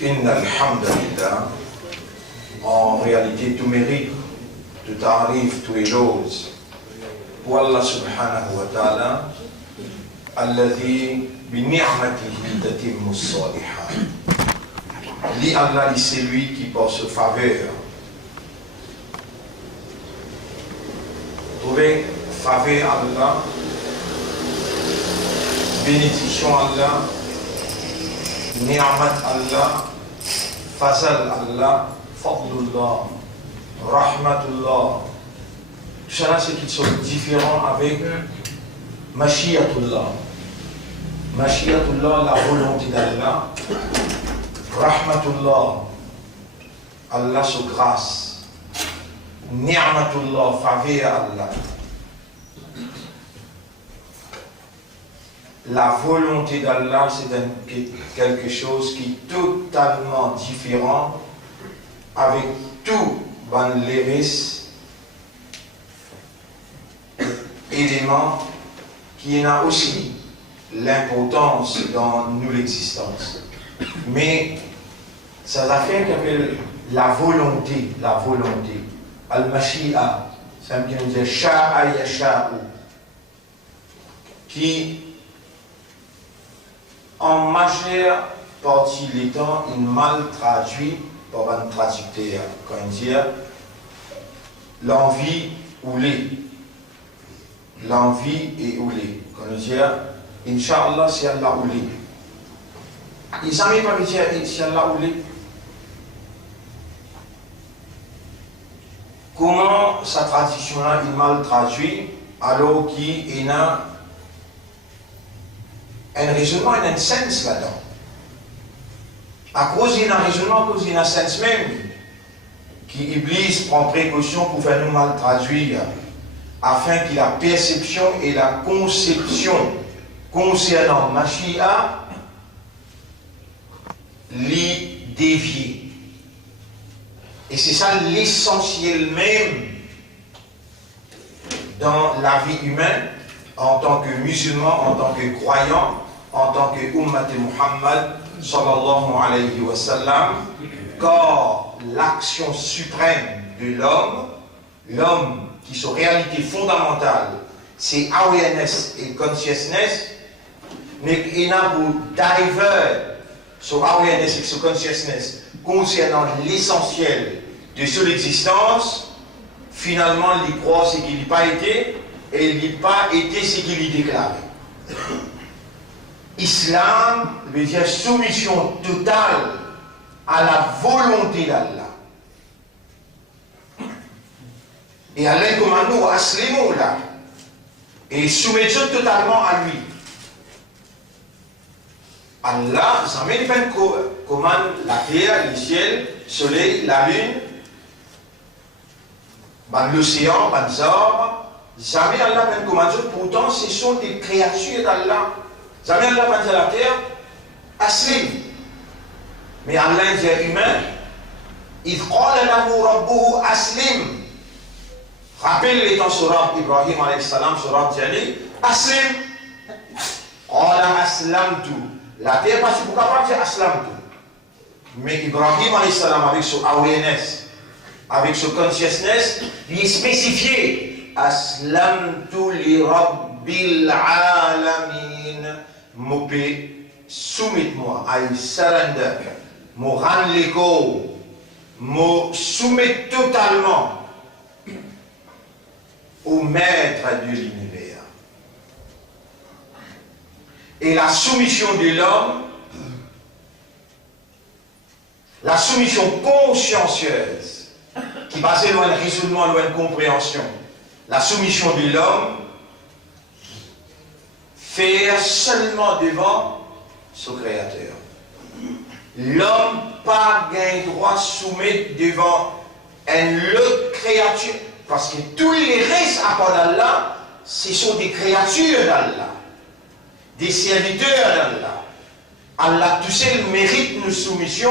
Inna alhamdulillah, en réalité tout mérite, tout arrive, tout éloge pour Allah subhanahu wa ta'ala, alladhi bi ni'matihi tatimmu s-salihat. Li Allah, c'est lui qui porte faveur. Trouvez faveur Allah, bénédiction Allah, ni'mat Allah, fazal Allah, fadlullah, rahmatullah. Tout cela, c'est qu'ils sont différents avec Mashiatullah. Mashiatullah, la volonté d'Allah. Rahmatullah, Allah sous grâce. Ni'matullah, faveur Allah. La volonté d'Allah, c'est quelque chose qui est totalement différent avec tout les éléments qui en a aussi l'importance dans nous l'existence. Mais ça a fait qu'appelle la volonté. Al-Mashi'a, ça veut dire Sha'a Yasha'u, qui en majeure partie des temps, il mal traduit par un traducteur, quand il dit l'envie ou les. L'envie et ou les. Quand il dit Inch'Allah, c'est Allah ou les. Il ne savait pas dire c'est Allah ou les. Comment sa tradition-là est mal traduite alors qu'il y a un raisonnement, un sens là-dedans. À cause d'un raisonnement, à cause d'un sens même, qui Iblis prend précaution pour faire nous mal traduire, afin que la perception et la conception concernant Mashiach les dévient. Et c'est ça l'essentiel même dans la vie humaine, en tant que musulman, en tant que croyant, en tant que Ummat Muhammad sallallahu alayhi wa sallam, car l'action suprême de l'homme qui est réalité fondamentale, c'est awareness et consciousness, mais il y a pour divert sur awareness et sur consciousness concernant l'essentiel de son existence, finalement, il croit ce qu'il n'a pas été, et il n'a pas été ce qu'il a déclaré. Islam veut dire soumission totale à la volonté d'Allah. Et Allah commande nous à aslimu là. Et soumettre totalement à lui. Allah, ça met commande la terre, le ciel, le soleil, la lune, l'océan, les arbres. Jamais Allah ne commande, pourtant ce sont des créatures d'Allah. Jamais Allah ne dit à la terre, aslim. Mais Allah dit humain, il qala lahu rabbuhu aslim. Rappelle les temps sur Ibrahim alayhi salam, sur Jali, aslim. Qala aslamtu. La terre, parce que pourquoi pas dire aslamtu. Mais Ibrahim alayhi salam, avec son awareness, avec son consciousness, il est spécifié. Aslamtu li rabbil alamin. Mopé, soumettez-moi, I surrender. Mo rend l'écho. Mo soumet totalement au maître de l'univers. Et la soumission de l'homme, la soumission consciencieuse, qui passe loin de raisonnement, loin de compréhension, la soumission de l'homme, faire seulement devant son Créateur. L'homme pas gain droit soumettre devant une autre créature, parce que tous les restes à part d'Allah, ce sont des créatures d'Allah, des serviteurs d'Allah. Allah tout seul mérite nos soumissions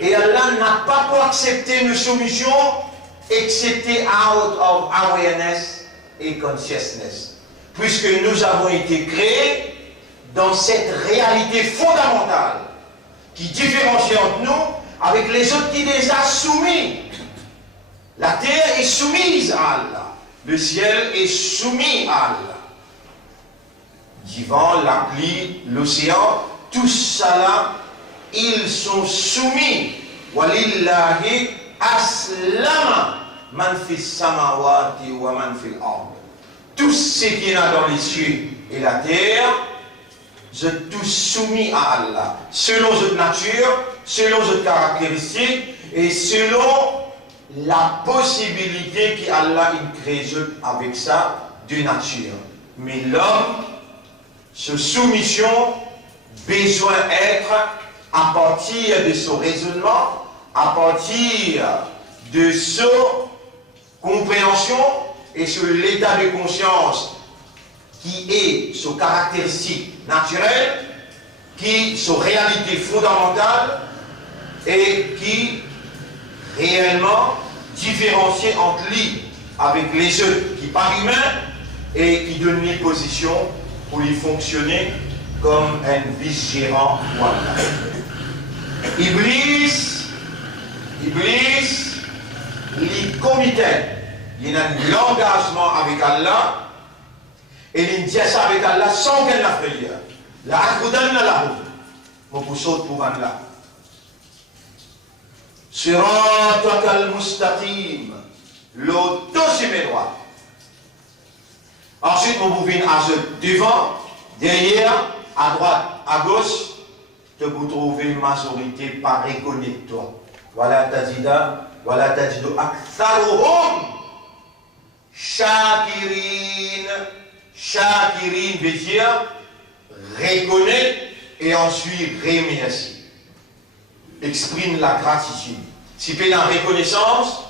et Allah n'a pas pour accepter nos soumissions excepté out of awareness et consciousness. Puisque nous avons été créés dans cette réalité fondamentale qui différencie entre nous avec les autres qui les a soumis. La terre est soumise à Allah. Le ciel est soumis à Allah. Divan, la pluie, l'océan, tout cela, ils sont soumis. Walillahi aslama man fis samawati wa man fil ard. Tout ce qu'il y a dans les cieux et la terre, sont tous soumis à Allah, selon notre nature, selon notre caractéristique et selon la possibilité qu'Allah crée avec ça de nature. Mais l'homme, sa soumission, besoin d'être à partir de son raisonnement, à partir de sa compréhension et sur l'état de conscience qui est sa caractéristique naturelle, qui est sa réalité fondamentale et qui réellement différencie entre lui avec les autres qui par humains et qui donnent les positions pour lui fonctionner comme un vice-gérant ou un Iblis, il comité, il a un engagement avec Allah et il dit ça avec Allah sans qu'elle la prière. La akoudan na la mon pousseau pour Allah. Siratak al-mustaqim, l'auto c'est droit. Ensuite, on vous vient à ce devant, derrière, à droite, à gauche, que vous trouvez une majorité par reconnaître-toi. Voilà tazida, voilà tazidu aktharuhum shakirin. Shakirin veut dire reconnaître et ensuite remercier. Exprime la gratitude. Si tu es dans la reconnaissance,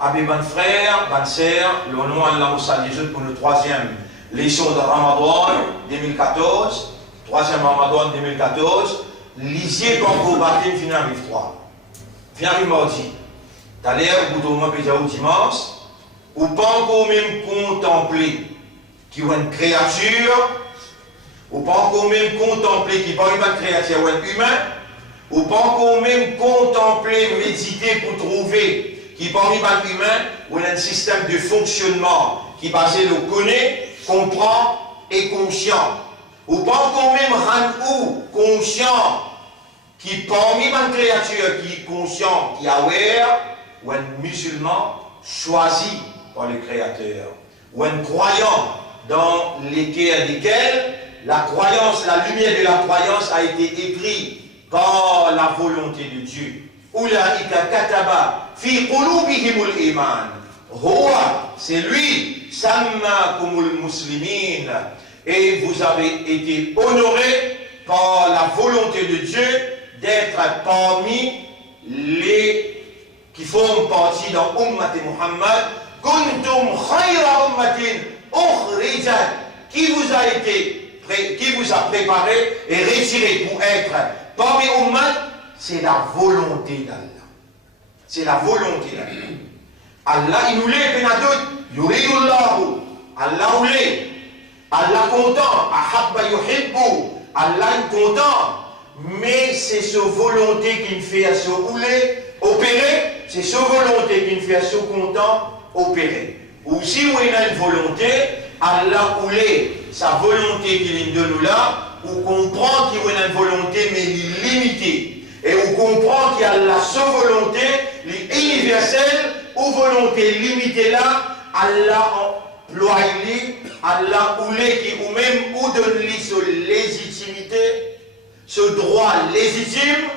avec mon frère, ma sœur, le nom Allah salue pour notre troisième leçon de Ramadan 2014, troisième Ramadan 2014, lisez quand vous battez finir avec 3. Viens le mardi. Tout à l'heure, au bout de mois, au dimanche, ou pas encore même contempler qui est une créature, ou pas encore même contempler qui n'est pas une créature ou un humain, ou pas encore même contempler, méditer pour trouver qui n'est pas un humain ou un système de fonctionnement qui basé le connaît, comprend et conscient. Ou pas encore même rendre conscient qui parmi une créature qui est conscient, qui est aware, ou un musulman choisi par le Créateur, ou un croyant dans lesquels la croyance, la lumière de la croyance a été écrite par la volonté de Dieu. Ulaika kataba fi qulubihimul iman. Huwa, c'est lui, sammakumul muslimin. Et vous avez été honorés par la volonté de Dieu d'être parmi les qui font partie dans Ummat Muhammad. Kuntum khayra ummatin ukhrijat, qui vous a préparé et retiré pour être parmi Ummat, c'est la volonté d'Allah. C'est la volonté d'Allah. Allah, il nous l'est, yuridullahu. Allah nous l'est. Allah content. Ahabba yuhibbu. Allah est content. Mais c'est sa volonté qui me fait à se rouler, opérer. C'est sa volonté qui me fait à se content, opérer. Ou si vous avez une volonté, Allah roulé sa volonté qu'il donne là, ou comprend qu'il y a une volonté mais limitée. Et on comprend qu'il y a la seule volonté, universelle, ou volonté limitée là, Allah emploie, Allah oulé qui ou même ou donne lui sa légitimité, ce droit légitime,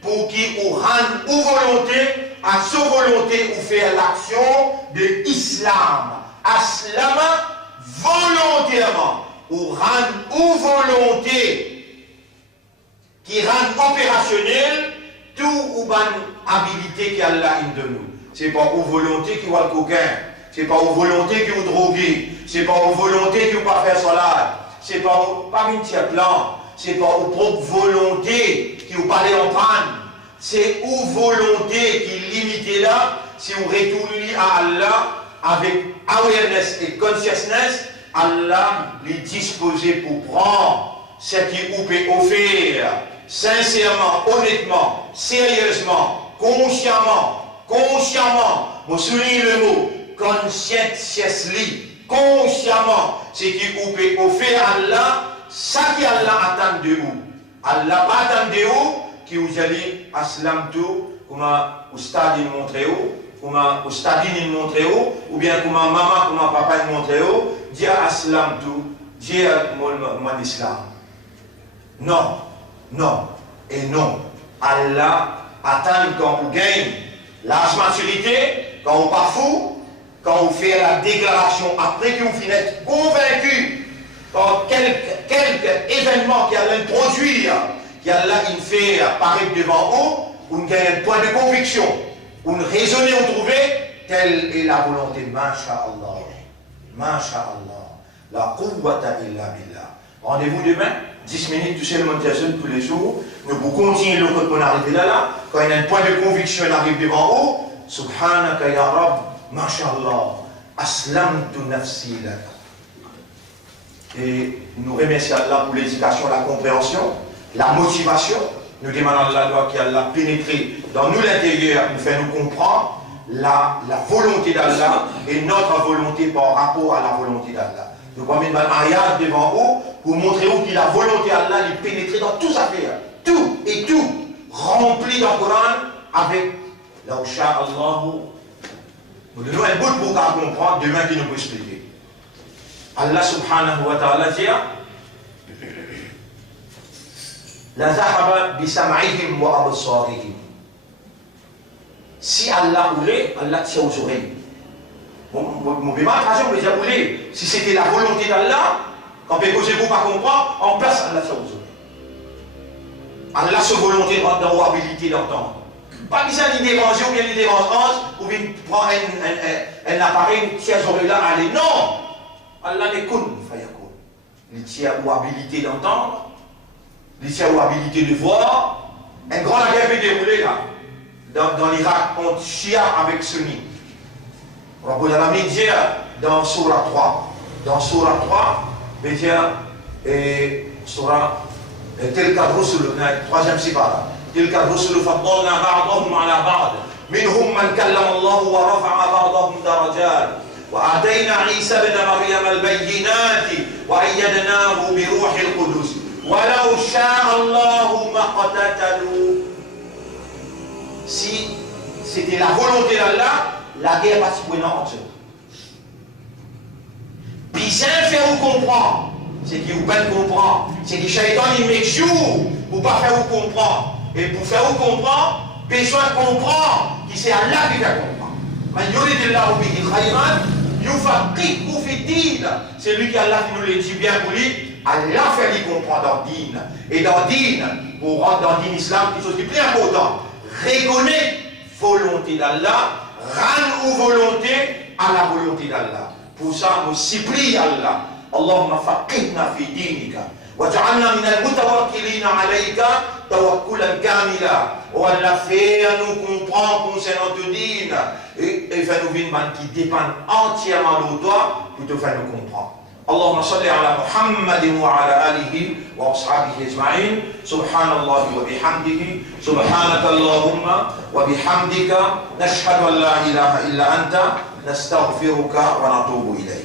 pour qu'il ou rende ou volonté, à sa volonté ou faire l'action de l'islam. Aslama volontairement, ou rende ou volonté qui rend opérationnel tout ou bonne habilité qu'Allah a de nous. C'est pas aux volonté qui voit le coquin, c'est pas aux volontés qui vous droguez, c'est pas aux volontés qui vous pas faire salade, c'est pas une tiers plan, c'est pas aux propres volontés qui vous parlez en panne, c'est aux volontés qui limitent là, si vous retournez à Allah avec awareness et consciousness, Allah les disposé pour prendre ce qui vous peut offrir, sincèrement, honnêtement, sérieusement, consciemment, vous soulignez le mot, conscientiously, consciemment, ce qui vous peut offrir à Allah, ça qui Allah attend de vous. Allah pas attend de vous, qui vous allez aslam tout, comme au stade il montre où, comme au stade il montre où, ou bien comme maman, comme papa il montre où, dire aslam tout, dire mon islam. Non, non et non. Allah attend quand vous gagnez l'âge maturité, quand vous pas fou, quand vous faites la déclaration après que vous finissez convaincu par quelques événements qui allaient produire, qui allaient fait apparaître devant vous, vous avez un point de conviction, vous raisonnez, vous trouvez, telle est la volonté, masha'Allah, masha'Allah, la quwwata illa billah. Rendez-vous demain, 10 minutes, tout seul montation tous les jours, nous vous continuez le code pour arriver là, quand il y a un point de conviction qui arrive devant vous, subhanaka ya Rab, masha'Allah, aslamtu nafsi lak. Et nous remercions Allah pour l'éducation, la compréhension, la motivation. Nous demandons à Allah qui a pénétré dans nous l'intérieur, nous fait nous comprendre la volonté d'Allah et notre volonté par rapport à la volonté d'Allah. Nous avons mis un ayat devant vous pour montrer où que la volonté d'Allah est pénétrée dans toutes affaires. Tout et tout rempli dans le Coran avec la Allah. Nous donnons un bout pour comprendre demain qui nous peut expliquer. Allah subhanahu wa ta'ala dit la zahaba bisam'ihim wa absarihim. Si Allah voulait, Allah tient aux oreilles. Mon paiement, vous déjà voulu. Si c'était la volonté d'Allah, quand vous pas comprendre, en place Allah tient aux oreilles. Allah sa volonté dans l'habilité d'entendre. Pas que ça l'y déranger ou bien l'y dérange, ou bien prendre un appareil, une tient aux oreilles là, allez. Non! Allah n'est qu'un fayakun. Il tient aux habilités d'entendre, il tient aux habilités de voir. Un grand guerre peut dérouler là, dans l'Irak, entre Shia avec Sunni. Rabbul Alamin dit dans Surah 3. Dans Surah 3, il dit, Surah, tel qu'Ad-Rusul, troisième sipara. tel qu'Ad-Rusul faddalna ba'dahum ala ba'd. Minhum man kallama Allah wa rafa'a ba'dahum darajat. وآتينا عيسى ابن مريم البينات وأيدناه بروح القدس ولو شاء الله ما اقتتلوا. Si c'était la volonté d'Allah, la guerre va se prendre en eux. Puis ça fait vous comprendre, c'est qui vous peine comprendre, c'est que Shaitan il met jour pour pas faire vous comprendre. Et pour faire vous comprendre, besoin de comprendre que c'est Allah qui fait comprendre. Man yuridillahu bihi khayran yufaqihu fi din. C'est lui qui Allah qui nous le dit bien pour lui. Allah fait lui comprendre dans din. Et dans din, pour rentrer dans din islam, quelque chose qui est plus important. Reconnaître volonté d'Allah, rendre ou volonté à la volonté d'Allah. Pour ça, nous supplie Allah. Allahumma faqihna fi dinika. وَجَعَلْنَا مِنَ الْمُتَوَكِّلِينَ عَلَيْكَ تَوَكُّلًا كَامِلًا. Oh Allah, fais-nous comprendre concernant ton dîne et fais-nous vivre qui dépendent entièrement de toi pour te faire nous comprendre. اللهم صل على محمد وعلى آله وأصحابه أجمعين. سبحان الله وبحمده سبحانك اللهم وبحمدك نشهد أن لا إله إلا أنت نستغفرك ونتوب إليك.